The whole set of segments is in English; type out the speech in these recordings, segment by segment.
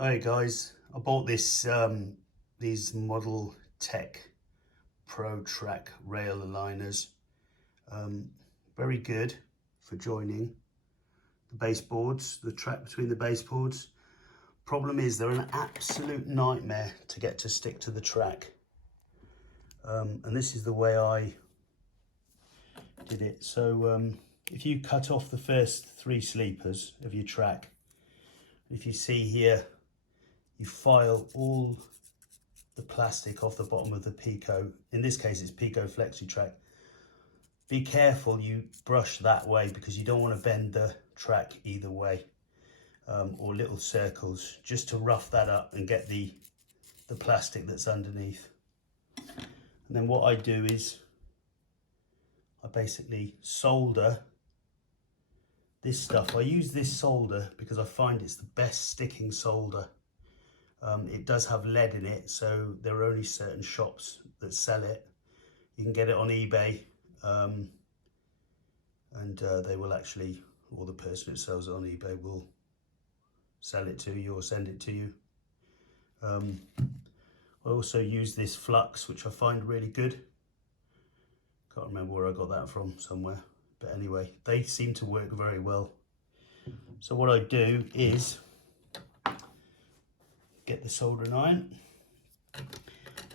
Hi guys, I bought these Modeltech ProTrack rail aligners. Very good for joining the baseboards, the track between the baseboards. Problem is they're an absolute nightmare to get to stick to the track. And this is the way I did it. So if you cut off the first 3 sleepers of your track, if you see here, you file all the plastic off the bottom of the Pico. In this case, it's Pico FlexiTrack. Be careful you brush that way because you don't want to bend the track either way, or little circles, just to rough that up and get the plastic that's underneath. And then what I do is I basically solder this stuff. I use this solder because I find it's the best sticking solder. It does have lead in it, so there are only certain shops that sell it. You can get it on eBay, and they will actually, or the person who sells it on eBay will sell it to you or send it to you. I also use this flux, which I find really good. Can't remember where I got that from, somewhere. But anyway, they seem to work very well. So what I do is get the soldering iron.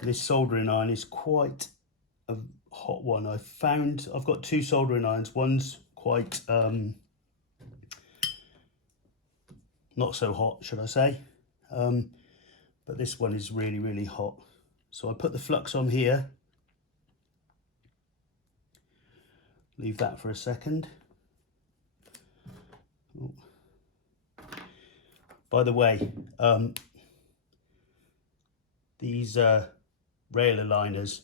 This soldering iron is quite a hot one. I've got 2 soldering irons. One's quite not so hot, should I say, but this one is really hot. So I put the flux on here, leave that for a second. Oh. By the way, these rail aligners,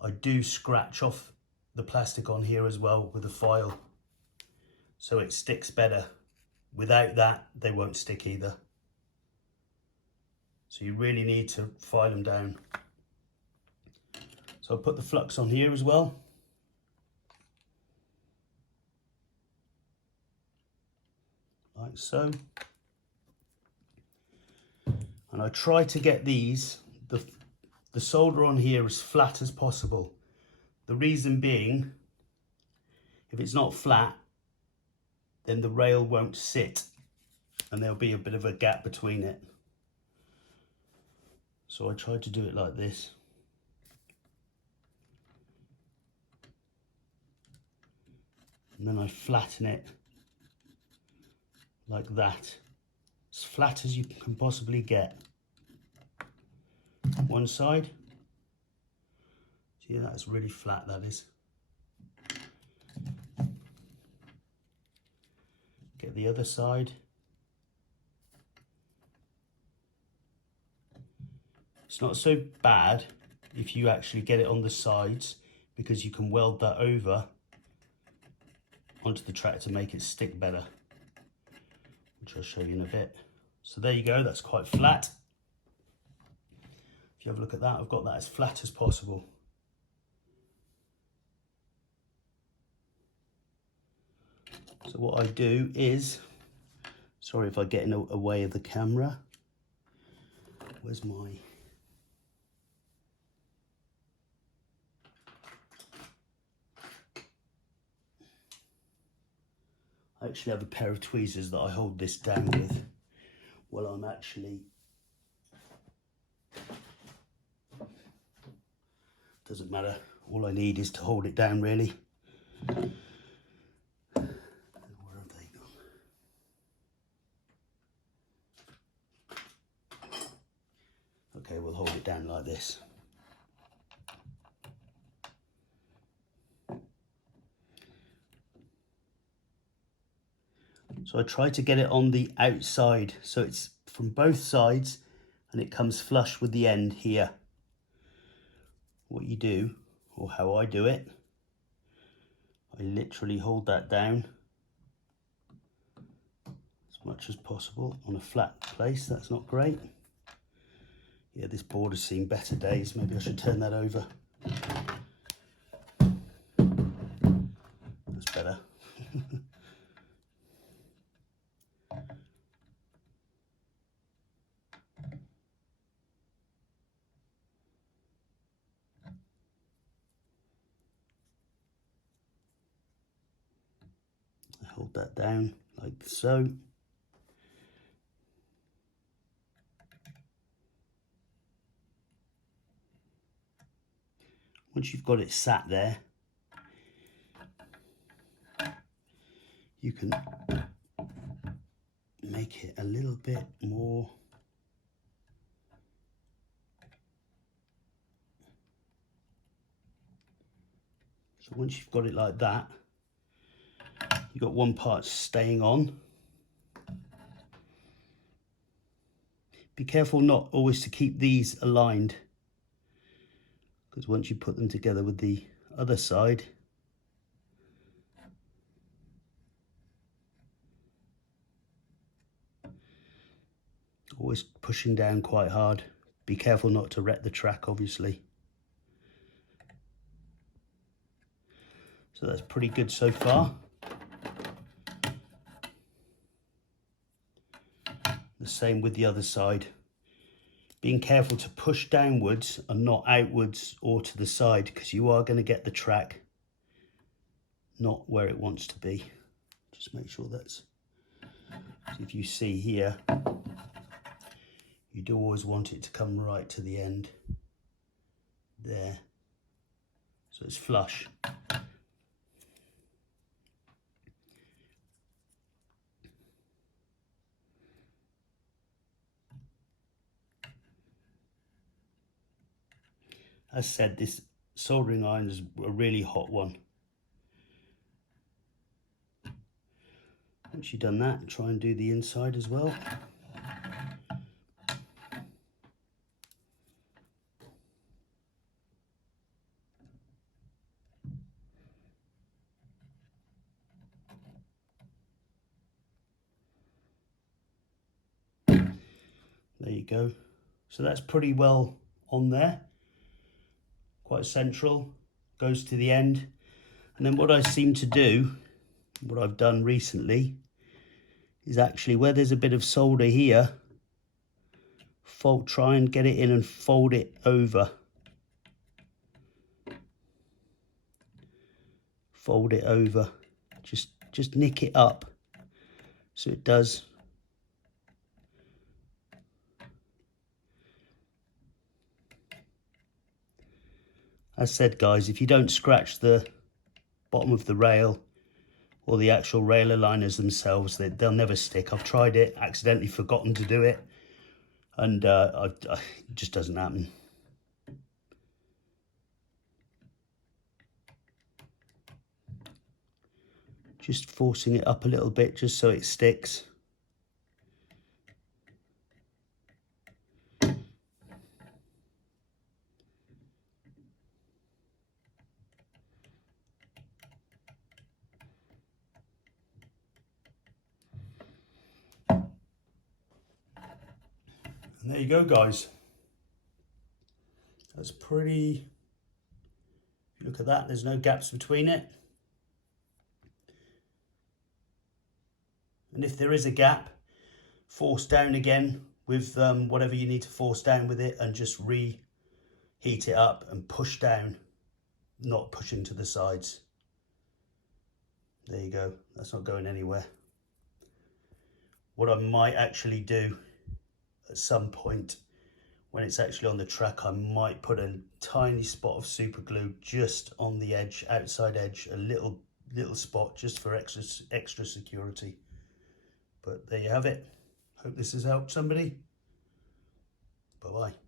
I do scratch off the plastic on here as well with a file, so it sticks better. Without that, they won't stick either. So you really need to file them down. So I'll put the flux on here as well. Like so. And I try to get these, the solder on here as flat as possible. The reason being, if it's not flat, then the rail won't sit and there'll be a bit of a gap between it. So I try to do it like this. And then I flatten it like that, as flat as you can possibly get. One side, see, that's really flat, that is. Get the other side. It's not so bad if you actually get it on the sides, because you can weld that over onto the track to make it stick better, which I'll show you in a bit. So there you go, that's quite flat. If you have a look at that, I've got that as flat as possible. So what I do is, sorry if I get in the way of the camera. Where's my... I actually have a pair of tweezers that I hold this down with while I'm actually... Doesn't matter, all I need is to hold it down, really. Where have they gone? Okay, we'll hold it down like this. So I try to get it on the outside, so it's from both sides and it comes flush with the end here. What you do, or how I do it, I literally hold that down as much as possible on a flat place. That's not great. Yeah, this board has seen better days. Maybe I should turn that over. That's better. hold that down like so. Once you've got it sat there, you can make it a little bit more so once you've got it like that, you've got one part staying on. Be careful not always to keep these aligned, because once you put them together with the other side, always pushing down quite hard. Be careful not to wreck the track, obviously. So that's pretty good so far. The same with the other side. Being careful to push downwards and not outwards or to the side, because you are going to get the track not where it wants to be. Just make sure that's, if you see here, you do always want it to come right to the end there, so it's flush. As said, this soldering iron is a really hot one. Once you've done that, try and do the inside as well. There you go. So that's pretty well on there. Quite central, goes to the end. And then what I seem to do, what I've done recently, is actually where there's a bit of solder here, try and get it in and fold it over. Fold it over, just nick it up so it does. As said, guys, if you don't scratch the bottom of the rail or the actual rail aligners themselves, they'll never stick. I've tried it, accidentally forgotten to do it, and it just doesn't happen. Just forcing it up a little bit just so it sticks. And there you go, guys. That's pretty, if you look at that, there's no gaps between it. And if there is a gap, force down again with whatever you need to force down with it, and just reheat it up and push down, not pushing to the sides. There you go, that's not going anywhere. What I might actually do at some point, when it's actually on the track, I might put a tiny spot of super glue just on the edge, outside edge, a little spot just for extra security. But there you have it. Hope this has helped somebody. Bye-bye.